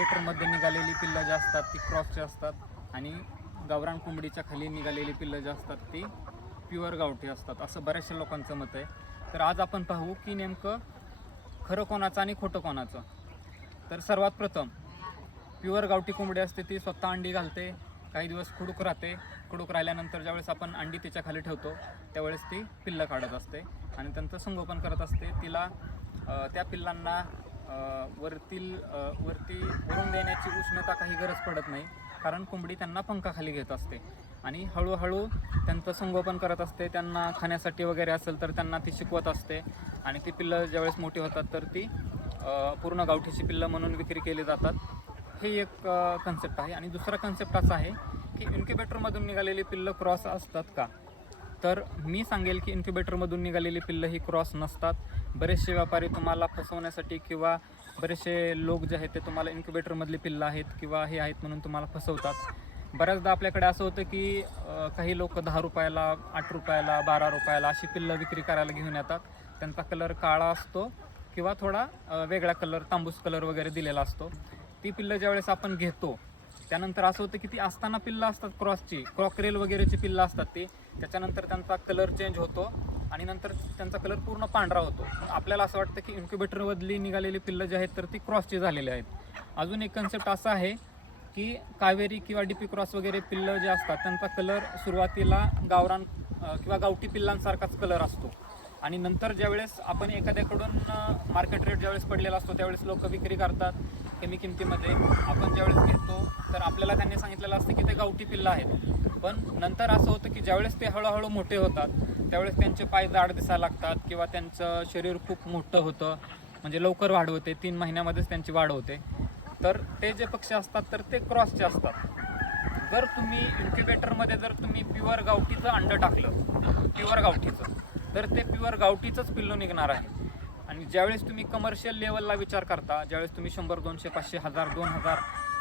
मध्ये निघालेली पिल्लं जी असतात ती क्रॉसची असतात आणि गावरान कोंबडीच्या खाली निघालेली पिल्लं जी असतात ती प्युअर गावठी असतात. असं बऱ्याचशा लोकांचं मत आहे. तर आज आपण पाहू की नेमकं खरं कोणाचं आणि खोटं कोणाचं. तर सर्वात प्रथम प्युअर गावठी कोंबडी असते ती स्वतः अंडी घालते काही दिवस खुडूक राहते. खुडूक राहिल्यानंतर ज्यावेळेस आपण अंडी तिच्या खाली ठेवतो त्यावेळेस ती पिल्लं काढत असते आणि त्यांचं संगोपन करत असते. तिला त्या पिल्लांना वरतील वरती वरून देण्याची उष्णता काही गरज पडत नाही. कारण कोंबडी त्यांना पंखाखाली घेत असते. आणि हळूहळू त्यांचं संगोपन करत असते. त्यांना खाण्यासाठी वगैरे असेल तर त्यांना ती शिकवत असते. आणि ती पिल्लं ज्यावेळेस मोठी होतात तर ती पूर्ण गावठीची पिल्लं म्हणून विक्री केली जातात. हे एक कन्सेप्ट आहे. आणि दुसरा कन्सेप्ट असा आहे की इन्क्युबेटरमधून निघालेली पिल्लं क्रॉस असतात का? तर मी सांगेल की इन्क्युबेटरमधून निघालेली पिल्लं ही क्रॉस नसतात. बरेचसे व्यापारी तुम्हाला फसवण्यासाठी किंवा बरेचसे लोक जे आहेत ते तुम्हाला इन्क्युबेटरमधली पिल्लं आहेत किंवा हे आहेत म्हणून तुम्हाला फसवतात. बऱ्याचदा आपल्याकडे असं होतं की काही लोक दहा रुपयाला आठ रुपयाला बारा रुपयाला अशी पिल्लं विक्री करायला घेऊन येतात. त्यांचा कलर काळा असतो किंवा थोडा वेगळा कलर तांबूस कलर वगैरे दिलेला असतो. ती पिल्लं ज्यावेळेस आपण घेतो त्यानंतर असं होतं की ती असताना पिल्लं असतात क्रॉसची क्रॉकरेल वगैरेची पिल्लं असतात ती. त्याच्यानंतर त्यांचा कलर चेंज होतो आणि नंतर त्यांचा कलर पूर्ण पांढरा होतो. आपल्याला असं वाटतं की इन्क्युबेटरमधली निघालेली पिल्लं जी आहेत तर ती क्रॉसची झालेली आहेत. अजून एक कन्सेप्ट असा आहे की कावेरी किंवा डीपी क्रॉस वगैरे पिल्लं जे असतात त्यांचा कलर सुरुवातीला गावरान किंवा गावठी पिल्लांसारखाच कलर असतो. आणि नंतर ज्यावेळेस आपण एखाद्याकडून मार्केट रेट ज्यावेळेस पडलेला असतो त्यावेळेस लोक विक्री करतात. कमी किमतीमध्ये आपण ज्यावेळेस घेतो तर आपल्याला त्यांनी सांगितलेलं असतं की ते गावठी पिल्लं आहेत. पण नंतर असं होतं की ज्यावेळेस ते हळूहळू मोठे होतात त्यावेळेस त्यांचे पाय जाड दिसायला लागतात किंवा त्यांचं शरीर खूप मोठं होतं म्हणजे लवकर वाढ होते तीन महिन्यामध्येच त्यांची वाढ होते. तर ते जे पक्षी असतात तर ते क्रॉसचे असतात. जर तुम्ही इन्क्युबेटरमध्ये जर तुम्ही प्युअर गावठीचं अंडं टाकलं प्युअर गावठीचं तर ते प्युअर गावठीचंच पिल्लू निघणार आहे. आणि ज्यावेळेस तुम्ही कमर्शियल लेवलला विचार करता ज्यावेळेस तुम्ही शंभर दोनशे पाचशे हजार दोन हजार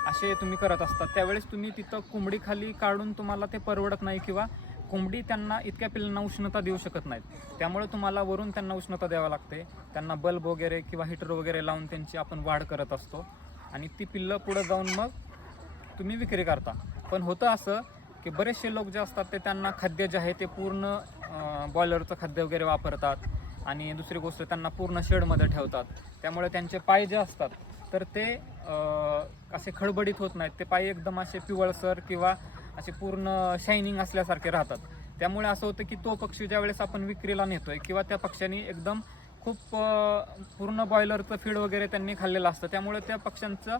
असे तुम्ही करत असता त्यावेळेस तुम्ही तिथं कोंबडीखाली काढून तुम्हाला ते परवडत नाही किंवा कोंबडी त्यांना इतक्या पिल्लांना उष्णता देऊ शकत नाहीत. त्यामुळे तुम्हाला वरून त्यांना उष्णता द्यावं लागते. त्यांना बल्ब वगैरे किंवा हिटर वगैरे लावून त्यांची आपण वाढ करत असतो. आणि ती पिल्लं पुढं जाऊन मग तुम्ही विक्री करता. पण होतं असं की बरेचसे लोक जे असतात ते त्यांना खाद्य जे आहे ते पूर्ण बॉयलरचं खाद्य वगैरे वापरतात. आणि दुसरी गोष्ट त्यांना पूर्ण शेडमध्ये ठेवतात. त्यामुळे त्यांचे पाय जे असतात तर ते असे खडबडीत होत नाहीत. ते पाय एकदम असे पिवळसर किंवा असे पूर्ण शायनिंग असल्यासारखे राहतात. त्यामुळे असं होतं की तो पक्षी ज्यावेळेस आपण विक्रीला नेतोय किंवा त्या पक्ष्यांनी एकदम खूप पूर्ण बॉयलरचं फीड वगैरे त्यांनी खाल्लेलं असतं. त्यामुळे त्या पक्ष्यांचं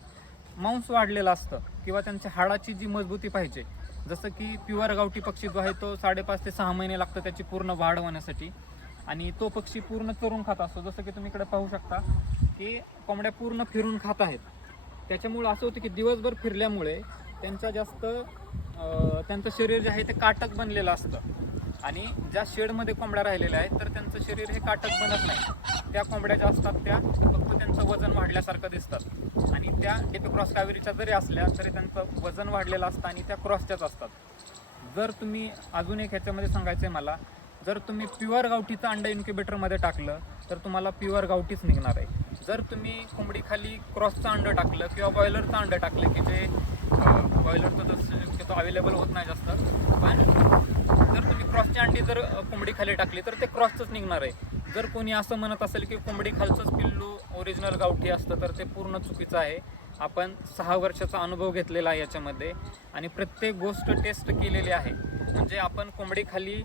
मांस वाढलेलं असतं किंवा त्यांच्या हाडाची जी मजबूती पाहिजे जसं की प्युअर गावठी पक्षी जो आहे तो साडेपाच ते सहा महिने लागतं त्याची पूर्ण वाढ होण्यासाठी. आणि तो पक्षी पूर्ण चरून खात असतो. जसं की तुम्ही इकडे पाहू शकता की कोंबड्या पूर्ण फिरून खात आहेत. त्याच्यामुळं असं होतं की दिवसभर फिरल्यामुळे त्यांचा जास्त त्यांचं शरीर जे आहे ते काटक बनलेलं असतं. आणि ज्या शेडमध्ये कोंबड्या राहिलेल्या आहेत तर त्यांचं शरीर हे काटक बनत नाही. त्या कोंबड्या ज्या असतात त्या फक्त त्यांचं वजन वाढल्यासारखं दिसतात. आणि त्या डीपी क्रॉस कावेरीच्या जरी असल्या तरी त्यांचं वजन वाढलेलं असतं आणि त्या क्रॉसच्याच असतात. जर तुम्ही अजून एक ह्याच्यामध्ये सांगायचं आहे मला जर तुम्ही प्युअर गावठीचं अंडा इन्क्युबेटरमध्ये टाकलं तर तुम्हाला प्युअर गावठीच निघणार आहे. जर तुम्ही कोंबडीखाली क्रॉसचं अंडं टाकलं किंवा बॉयलरचं अंडं टाकलं की जे बॉयलरचं तर शक्यतो अवेलेबल होत नाही जास्त पण जर तुम्ही क्रॉसची अंडी जर कोंबडीखाली टाकली तर ते क्रॉसचंच निघणार आहे. जर कोणी असं म्हणत असेल की कोंबडी खालचंच पिल्लू ओरिजिनल गावठी असतं तर ते पूर्ण चुकीचं आहे. आपण सहा वर्षाचा अनुभव घेतलेला आहे याच्यामध्ये आणि प्रत्येक गोष्ट टेस्ट केलेली आहे. म्हणजे आपण कोंबडीखाली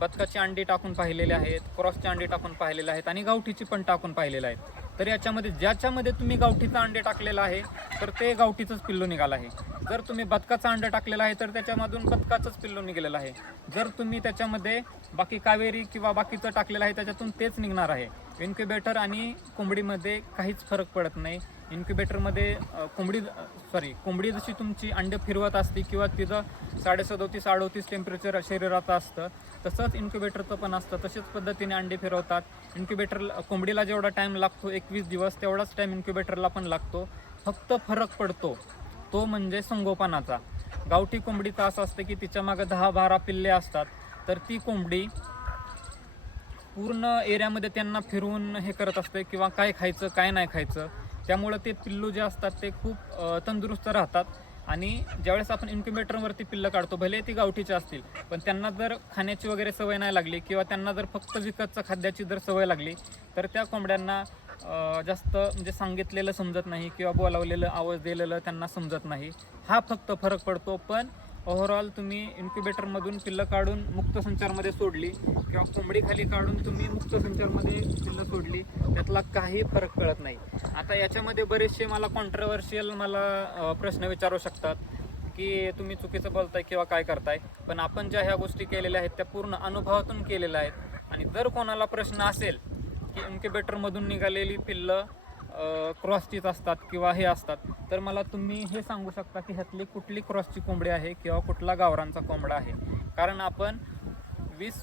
बदकाची अंडी टाकून पाहिलेले आहेत क्रॉसची अंडी टाकून पाहिलेले आहेत आणि गावठीची पण टाकून पाहिलेलं आहेत. तर याच्यामध्ये ज्याच्यामध्ये तुम्ही गावठीचं अंडे टाकलेलं आहे तर ते गावठीचंच पिल्लू निघालं आहे. जर तुम्ही बदकाचं अंडं टाकलेलं आहे तर त्याच्यामधून बदकाचंच पिल्लू निघालेलं आहे. जर तुम्ही त्याच्यामध्ये बाकी कावेरी किंवा बाकीचं टाकलेलं आहे त्याच्यातून तेच निघणार आहे. इन्क्युबेटर आणि कोंबडीमध्ये काहीच फरक पडत नाही. इन्क्युबेटरमध्ये कोंबडी सॉरी कोंबडी जशी तुमची अंडे फिरवत असते किंवा तिचं साडेसदोतीस अडोतीस टेम्परेचर शरीराचं असतं तसंच इन्क्युबेटरचं पण असतं. तशाच पद्धतीने अंडे फिरवतात. इन्क्युबेटर कोंबडीला जेवढा टाईम लागतो एकवीस दिवस तेवढाच टाईम इन्क्युबेटरला पण लागतो. फक्त फरक पडतो तो म्हणजे संगोपनाचा. गावठी कोंबडीचं असं असतं की तिच्या मागं दहा बारा पिल्ले असतात तर ती कोंबडी पूर्ण एरियामध्ये त्यांना फिरवून हे करत असते किंवा काय खायचं काय नाही खायचं. त्यामुळं ते पिल्लू जे असतात ते खूप तंदुरुस्त राहतात. आणि ज्यावेळेस आपण इन्क्युबेटरवरती पिल्लं काढतो भले ती गावठीची असतील पण त्यांना जर खाण्याची वगैरे सवय नाही लागली किंवा त्यांना जर फक्त विकतचं खाद्याची जर सवय लागली तर त्या कोंबड्यांना जास्त म्हणजे सांगितलेलं समजत नाही किंवा बोलावलेलं आवाज दिलेलं त्यांना समजत नाही. हा फक्त फरक पडतो पण ओव्हरऑल तुम्ही इन्क्युबेटरमधून पिल्लं काढून मुक्त संचारमध्ये सोडली किंवा कोंबडीखाली काढून तुम्ही मुक्त संचारमध्ये पिल्लं सोडली त्यातला काही फरक कळत नाही. आता याच्यामध्ये बरेचसे मला कॉन्ट्रवर्शियल मला प्रश्न विचारू शकतात की तुम्ही चुकीचं बोलताय किंवा काय करताय पण आपण ज्या ह्या गोष्टी केलेल्या आहेत त्या पूर्ण अनुभवातून केलेल्या आहेत. आणि जर कोणाला प्रश्न असेल की इन्क्युबेटरमधून निघालेली पिल्लं क्रॉसचीच असतात किंवा हे असतात. तर मला तुम्ही हे सांगू शकता की ह्यातली कुठली क्रॉसची कोंबडी आहे किंवा कुठला गावरांचा कोंबडा आहे. कारण आपण वीस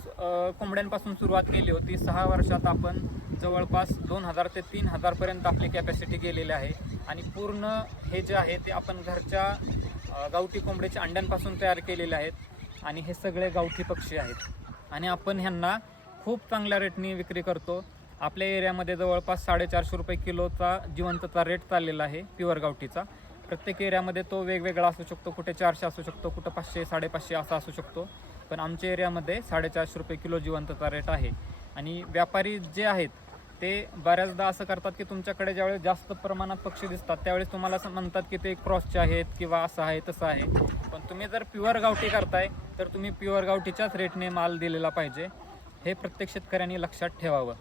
कोंबड्यांपासून सुरुवात केली होती. सहा वर्षात आपण जवळपास दोन हजार ते तीन हजारपर्यंत आपली कॅपॅसिटी गेलेली आहे. आणि पूर्ण हे जे आहे ते आपण घरच्या गावठी कोंबड्याच्या अंड्यांपासून तयार केलेले आहेत. आणि हे सगळे गावठी पक्षी आहेत. आणि आपण ह्यांना खूप चांगल्या रेटनी विक्री करतो. आपल्या एरियामध्ये जवळपास साडेचारशे रुपये किलोचा जिवंतचा रेट चाललेला आहे प्युअर गावठीचा. प्रत्येक एरियामध्ये तो वेगवेगळा असू शकतो कुठे चारशे असू शकतो कुठं पाचशे साडेपाचशे असा असू शकतो. पण आमच्या एरियामध्ये साडेचारशे रुपये किलो जिवंतचा रेट आहे. आणि व्यापारी जे आहेत ते बऱ्याचदा असं करतात की तुमच्याकडे ज्यावेळेस जास्त प्रमाणात पक्षी दिसतात त्यावेळेस तुम्हाला असं म्हणतात की ते क्रॉसचे आहेत किंवा असं आहे तसं आहे. पण तुम्ही जर प्युअर गावठी करताय तर तुम्ही प्युअर गावठीच्याच रेटने माल दिलेला पाहिजे. हे प्रत्येक शेतकऱ्यांनी लक्षात ठेवावं.